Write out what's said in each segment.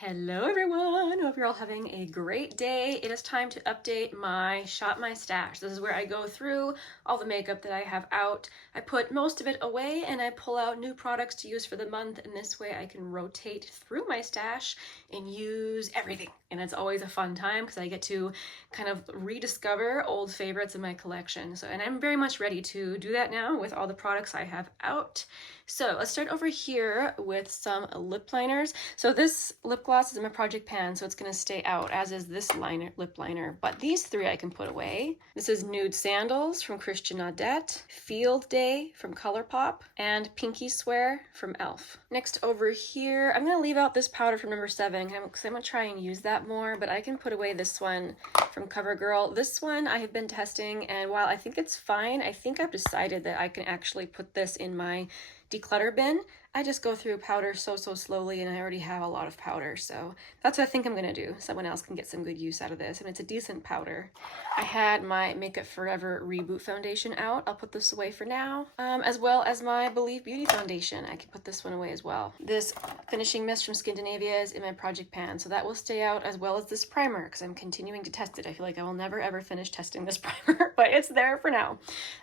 Hello everyone! Hope you're all having a great day. It is time to update my Shop My Stash. This is where I go through all the makeup that I have out. I put most of it away and I pull out new products to use for the month, and this way I can rotate through my stash and use everything. And it's always a fun time because I get to kind of rediscover old favorites in my collection. And I'm very much ready to do that now with all the products I have out. So let's start over here with some lip liners. So this lip gloss is in my project pan, so it's going to stay out, as is this lip liner. But these three I can put away. This is Nude Sandals from Christian Audette, Field Day from ColourPop, and Pinky Swear from e.l.f. Next over here, I'm going to leave out this powder from number 7 because I'm going to try and use that more, but I can put away this one from CoverGirl. This one I have been testing, and while I think it's fine, I think I've decided that I can actually put this in my declutter bin. I just go through powder so slowly, and I already have a lot of powder, so that's what I think I'm gonna do. Someone else can get some good use out of this, and it's a decent powder. I had my Make Up Forever Reboot Foundation out. I'll put this away for now, as well as my Believe Beauty Foundation. I can put this one away as well. This finishing mist from Skindinavia is in my project pan, so that will stay out, as well as this primer, because I'm continuing to test it. I feel like I will never ever finish testing this primer, but it's there for now.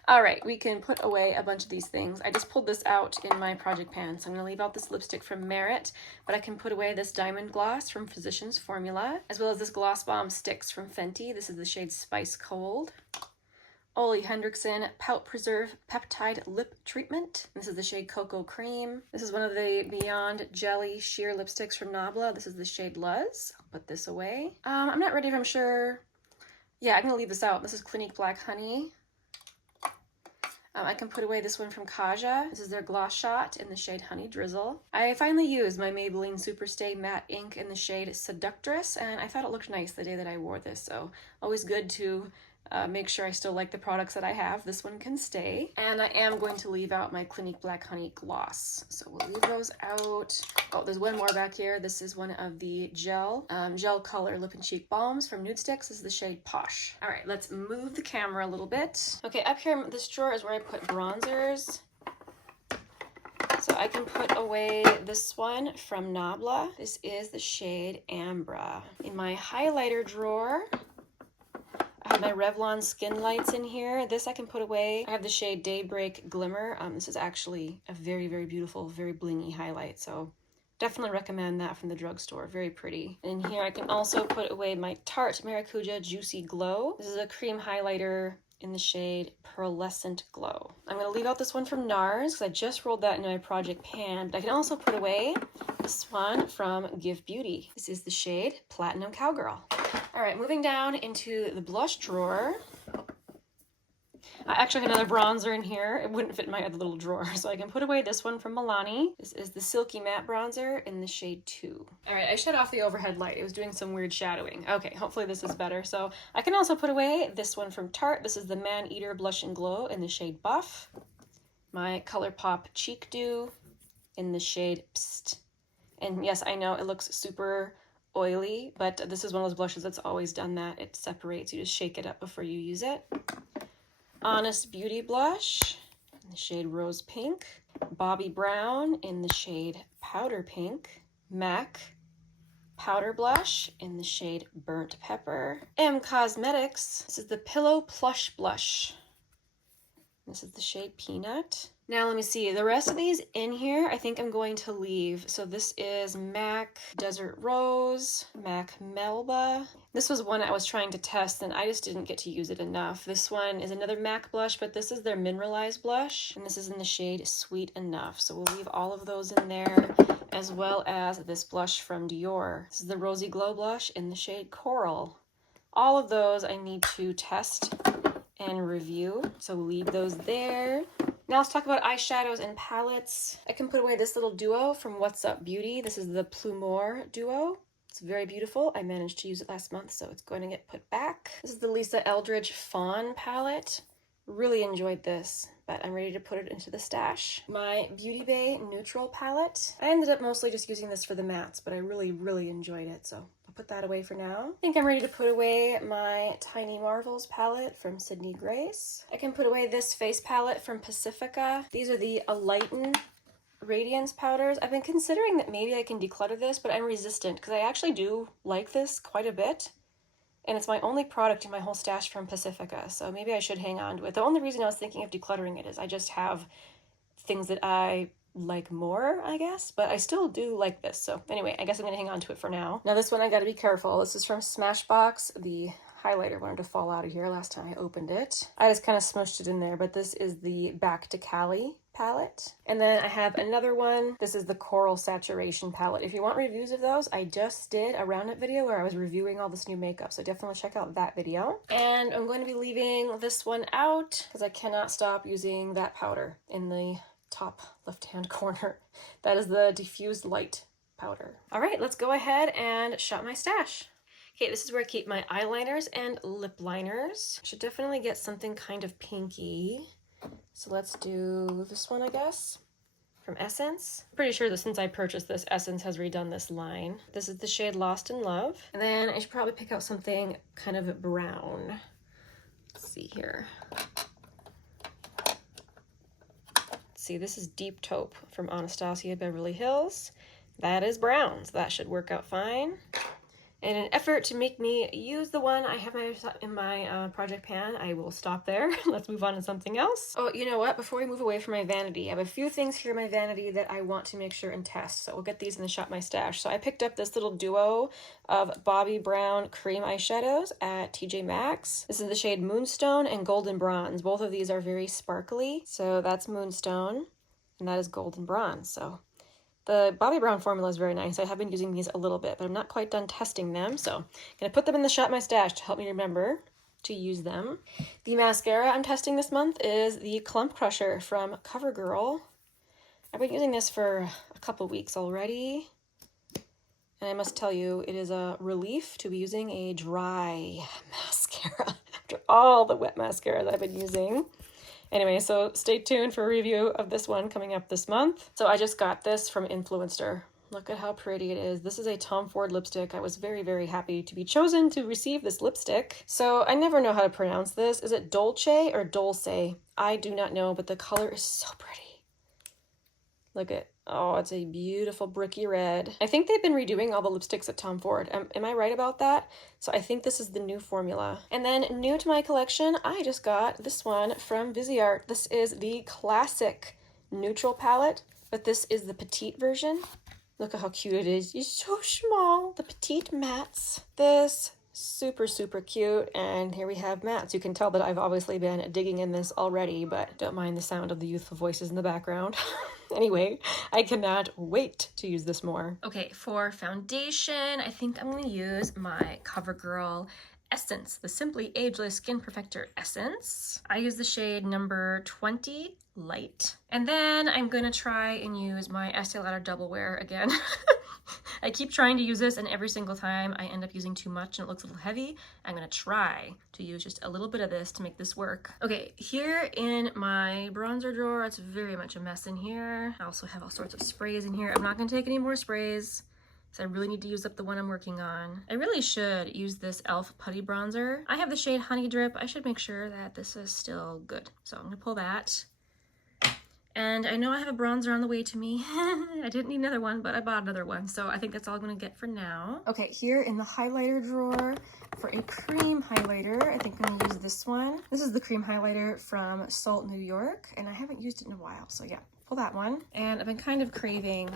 All right, we can put away a bunch of these things. I just pulled this out in my project pan, so I'm going to leave out this lipstick from Merit, but I can put away this Diamond Gloss from Physicians Formula, as well as this Gloss Bomb Sticks from Fenty. This is the shade Spice Cold. Ole Henriksen Pout Preserve Peptide Lip Treatment. This is the shade Cocoa Cream. This is one of the Beyond Jelly Sheer Lipsticks from Nabla. This is the shade Luz. I'll put this away. I'm not ready if I'm sure. Yeah, I'm going to leave this out. This is Clinique Black Honey. I can put away this one from Kaja. This is their Gloss Shot in the shade Honey Drizzle. I finally used my Maybelline Superstay Matte Ink in the shade Seductress, and I thought it looked nice the day that I wore this, so always good to make sure I still like the products that I have. This one can stay. And I am going to leave out my Clinique Black Honey Gloss. So we'll leave those out. Oh, there's one more back here. This is one of the gel color lip and cheek balms from Nude Sticks. This is the shade Posh. All right, let's move the camera a little bit. Okay, up here in this drawer is where I put bronzers. So I can put away this one from Nabla. This is the shade Ambra. In my highlighter drawer, I have my Revlon Skin Lights in here. This I can put away. I have the shade Daybreak Glimmer. This is actually a very beautiful, very blingy highlight, so definitely recommend that from the drugstore. Very pretty. And in here I can also put away my Tarte Maracuja Juicy Glow. This is a cream highlighter in the shade Pearlescent Glow. I'm going to leave out this one from NARS because I just rolled that into my project pan, but I can also put away this one from Give Beauty. This is the shade Platinum Cowgirl. All right, moving down into the blush drawer. I actually have another bronzer in here. It wouldn't fit in my other little drawer, so I can put away this one from Milani. This is the Silky Matte Bronzer in the shade 2. All right, I shut off the overhead light. It was doing some weird shadowing. Okay, hopefully this is better. So I can also put away this one from Tarte. This is the Man Eater Blush and Glow in the shade Buff. My ColourPop Cheek Dew in the shade Psst. And yes, I know it looks super oily, but this is one of those blushes that's always done that. It separates. You just shake it up before you use it. Honest Beauty Blush in the shade Rose Pink. Bobbi Brown in the shade Powder Pink. MAC Powder Blush in the shade Burnt Pepper. M Cosmetics. This is the Pillow Plush Blush. This is the shade Peanut. Now let me see, the rest of these in here, I think I'm going to leave. So this is MAC Desert Rose, MAC Melba. This was one I was trying to test and I just didn't get to use it enough. This one is another MAC blush, but this is their mineralized blush, and this is in the shade Sweet Enough. So we'll leave all of those in there, as well as this blush from Dior. This is the Rosy Glow blush in the shade Coral. All of those I need to test and review, so we'll leave those there. Now let's talk about eyeshadows and palettes. I can put away this little duo from What's Up Beauty. This is the Plumeau duo. It's very beautiful. I managed to use it last month, so it's going to get put back. This is the Lisa Eldridge Fawn palette. Really enjoyed this, but I'm ready to put it into the stash. My Beauty Bay Neutral palette. I ended up mostly just using this for the mattes, but I really enjoyed it, so I'll put that away for now. I think I'm ready to put away my Tiny Marvels palette from Sydney Grace. I can put away this face palette from Pacifica. These are the Alighten Radiance powders. I've been considering that maybe I can declutter this, but I'm resistant because I actually do like this quite a bit. And it's my only product in my whole stash from Pacifica, so maybe I should hang on to it. The only reason I was thinking of decluttering it is I just have things that I like more, I guess, but I still do like this. So anyway, I guess I'm gonna hang on to it for now. Now this one I gotta be careful. This is from Smashbox. The highlighter wanted to fall out of here last time I opened it. I just kind of smushed it in there, but this is the Back to Cali palette. And then I have another one. This is the Coral Saturation palette. If you want reviews of those, I just did a roundup video where I was reviewing all this new makeup, so definitely check out that video. And I'm going to be leaving this one out because I cannot stop using that powder in the top left-hand corner. That is the Diffused Light powder. All right, let's go ahead and shop my stash. Okay, this is where I keep my eyeliners and lip liners. Should definitely get something kind of pinky. So let's do this one, I guess, from Essence. Pretty sure that since I purchased this, Essence has redone this line. This is the shade Lost in Love. And then I should probably pick out something kind of brown. Let's see here. See, this is Deep Taupe from Anastasia Beverly Hills. That is brown, so that should work out fine. In an effort to make me use the one I have in my project pan, I will stop there. Let's move on to something else. Oh, you know what? Before we move away from my vanity, I have a few things here in my vanity that I want to make sure and test. So we'll get these in the Shop My Stash. So I picked up this little duo of Bobbi Brown cream eyeshadows at TJ Maxx. This is the shade Moonstone and Golden Bronze. Both of these are very sparkly. So that's Moonstone and that is Golden Bronze. So the Bobbi Brown formula is very nice. I have been using these a little bit, but I'm not quite done testing them, so I'm going to put them in the Shop My Stash to help me remember to use them. The mascara I'm testing this month is the Clump Crusher from Covergirl. I've been using this for a couple weeks already, and I must tell you, it is a relief to be using a dry mascara after all the wet mascara that I've been using. Anyway, so stay tuned for a review of this one coming up this month. So I just got this from Influencer. Look at how pretty it is. This is a Tom Ford lipstick. I was very, very happy to be chosen to receive this lipstick. So I never know how to pronounce this. Is it Dolce or Dolce? I do not know, but the color is so pretty. Look at, oh, it's a beautiful bricky red. I think they've been redoing all the lipsticks at Tom Ford. Am I right about that? So I think this is the new formula. And then new to my collection, I just got this one from Viseart. This is the classic neutral palette, but this is the petite version. Look at how cute it is. It's so small. The petite mattes. This super, super cute. And here we have mattes. You can tell that I've obviously been digging in this already, but don't mind the sound of the youthful voices in the background. Anyway, I cannot wait to use this more. Okay, for foundation, I think I'm going to use my Covergirl Essence, the Simply Ageless Skin Perfector Essence. I use the shade number 20 Light. And then I'm going to try and use my Estée Lauder Double Wear again. I keep trying to use this, and every single time I end up using too much and it looks a little heavy. I'm going to try to use just a little bit of this to make this work. Okay, here in my bronzer drawer, it's very much a mess in here. I also have all sorts of sprays in here. I'm not going to take any more sprays, so I really need to use up the one I'm working on. I really should use this e.l.f. putty bronzer. I have the shade Honey Drip. I should make sure that this is still good. So I'm going to pull that. And I know I have a bronzer on the way to me. I didn't need another one, but I bought another one. So I think that's all I'm gonna get for now. Okay, here in the highlighter drawer for a cream highlighter, I think I'm gonna use this one. This is the cream highlighter from Salt New York, and I haven't used it in a while. So yeah, pull that one. And I've been kind of craving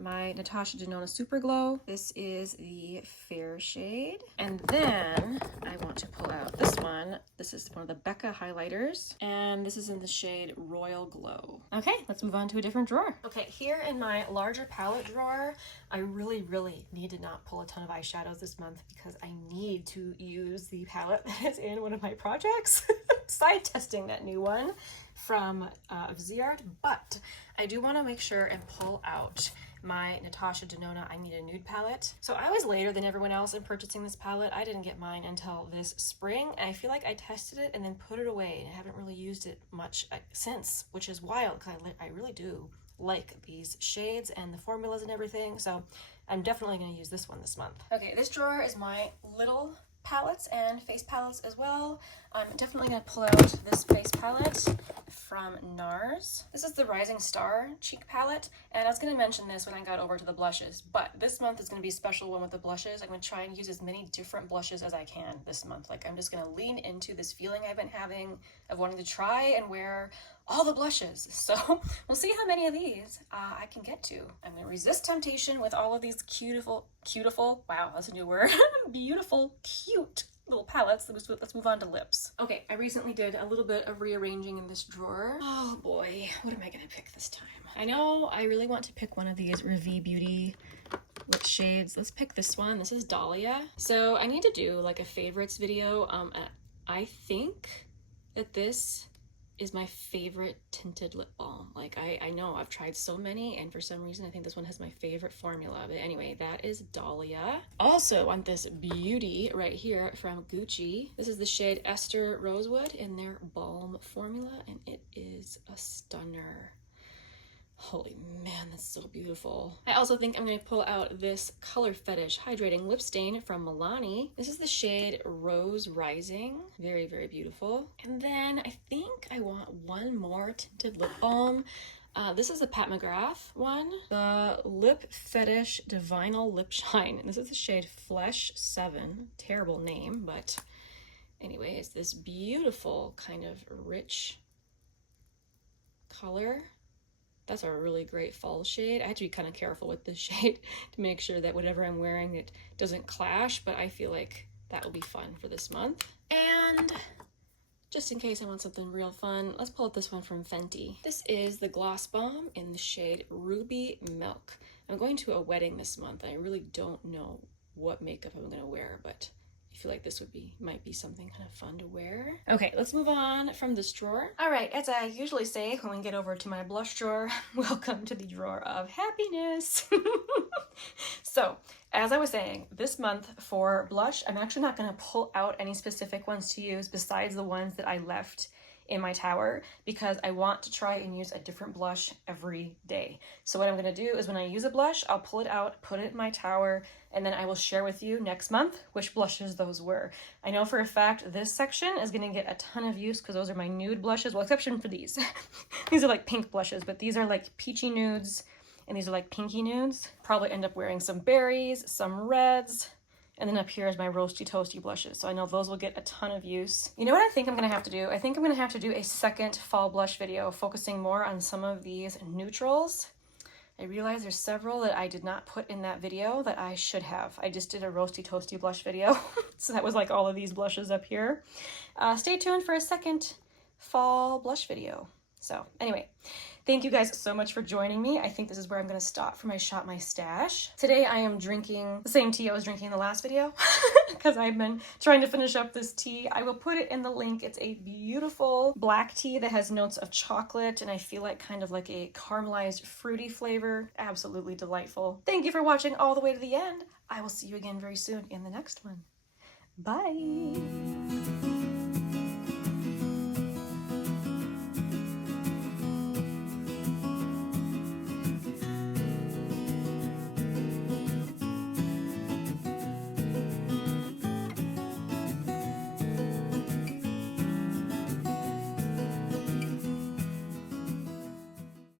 my Natasha Denona Super Glow. This is the fair shade. And then I want to pull out this one. This is one of the Becca highlighters, and this is in the shade Royal Glow. Okay, let's move on to a different drawer. Okay, here in my larger palette drawer, I really need to not pull a ton of eyeshadows this month because I need to use the palette that is in one of my projects. Side testing that new one from Viseart, but I do want to make sure and pull out my Natasha Denona I Need a Nude palette. So I was later than everyone else in purchasing this palette. I didn't get mine until this spring, and I feel like I tested it and then put it away, and I haven't really used it much since, which is wild because I really do like these shades and the formulas and everything. So I'm definitely going to use this one this month. Okay, this drawer is my little palettes and face palettes as well. I'm definitely going to pull out this face palette from NARS. This is the Rising Star cheek palette, and I was going to mention this when I got over to the blushes, but this month is going to be a special one with the blushes. I'm going to try and use as many different blushes as I can this month. Like, I'm just going to lean into this feeling I've been having of wanting to try and wear all the blushes. So we'll see how many of these I can get to. I'm going to resist temptation with all of these cutieful, wow, that's a new word, beautiful, cute little palettes. Let's move on to lips. Okay, I recently did a little bit of rearranging in this drawer. Oh boy, what am I gonna pick this time? I know I really want to pick one of these Ravie Beauty lip shades. Let's pick this one. This is Dahlia. So I need to do like a favorites video. I think that this is my favorite tinted lip balm. Like, I know I've tried so many, and for some reason I think this one has my favorite formula. But anyway, that is Dahlia. Also want this beauty right here from Gucci. This is the shade Ester Rosewood in their Baume formula, and it is a stunner. Holy man, that's so beautiful. I also think I'm going to pull out this Color Fetish Hydrating Lip Stain from Milani. This is the shade Rose Rising. Very, very beautiful. And then I think I want one more tinted lip balm. This is the Pat McGrath one. The Lip Fetish Divinal Lip Shine. And this is the shade Flesh 7. Terrible name, but anyway, it's this beautiful kind of rich color. That's a really great fall shade. I have to be kind of careful with this shade to make sure that whatever I'm wearing, it doesn't clash, but I feel like that will be fun for this month. And just in case I want something real fun, let's pull out this one from Fenty. This is the Gloss Bomb in the shade Ruby Milk. I'm going to a wedding this month. I really don't know what makeup I'm going to wear, but I feel like this might be something kind of fun to wear. Okay, let's move on from this drawer. All right, as I usually say when we get over to my blush drawer, welcome to the drawer of happiness. So, as I was saying, this month for blush, I'm actually not going to pull out any specific ones to use besides the ones that I left in my tower, because I want to try and use a different blush every day. So what I'm going to do is when I use a blush, I'll pull it out, put it in my tower, and then I will share with you next month which blushes those were. I know for a fact this section is going to get a ton of use because those are my nude blushes, well, exception for these. These are like pink blushes, but these are like peachy nudes, and these are like pinky nudes. Probably end up wearing some berries, some reds, and then up here is my roasty toasty blushes. So I know those will get a ton of use. You know what I think I'm gonna have to do? I think I'm gonna have to do a second fall blush video focusing more on some of these neutrals. I realize there's several that I did not put in that video that I should have. I just did a roasty toasty blush video. So that was like all of these blushes up here. Stay tuned for a second fall blush video. So anyway, thank you guys so much for joining me. I think this is where I'm going to stop for my Shop My Stash. Today I am drinking the same tea I was drinking in the last video because I've been trying to finish up this tea. I will put it in the link. It's a beautiful black tea that has notes of chocolate and I feel like kind of like a caramelized fruity flavor. Absolutely delightful. Thank you for watching all the way to the end. I will see you again very soon in the next one. Bye!